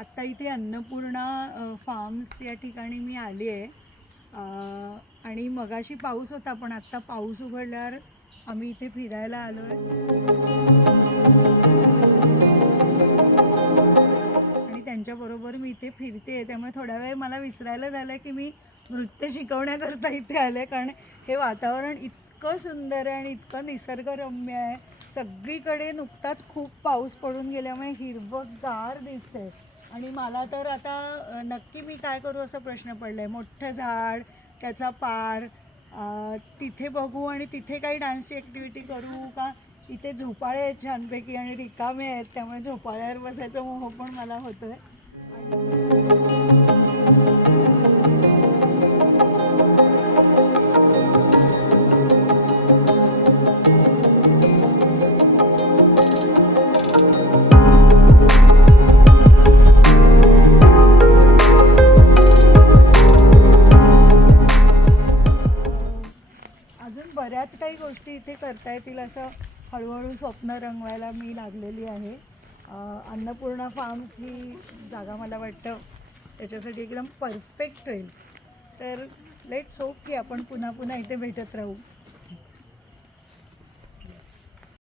आत्ता इथे अन्नपूर्णा फार्म्स या ठिकाणी मी आली आहे आणि मगाशी पाऊस होता, पण आत्ता पाऊस उघडल्यावर आम्ही इथे फिरायला आलो आहे आणि त्यांच्याबरोबर मी इथे फिरते. त्यामुळे थोडा वेळ मला विसरायला झालं की मी नृत्य शिकवण्याकरता इथे आले, कारण हे वातावरण इतकं सुंदर आहे आणि इतकं निसर्गरम्य आहे. सगळीकडे नुकताच खूप पाऊस पडून गेल्यामुळे हिरवंगार दिसतंय आणि मला तर आता नक्की मी काय करू असा प्रश्न पडला आहे. मोठं झाड, त्याचा पार, तिथे बघू आणि तिथे काही डान्सची ॲक्टिव्हिटी करू का इथे झोपाळे आहेत छानपैकी आणि रिकामे आहेत, त्यामुळे झोपाळ्यावर बसायचा मोह पण मला होतो आहे. अजून बऱ्याच काही गोष्टी इथे करता येतील असं हळूहळू स्वप्न रंगवायला मी लागलेली आहे. अन्नपूर्णा फार्म्स ही जागा मला वाटतं त्याच्यासाठी एकदम परफेक्ट होईल. तर लेट्स होप की आपण पुन्हा पुन्हा इथे भेटत राहू.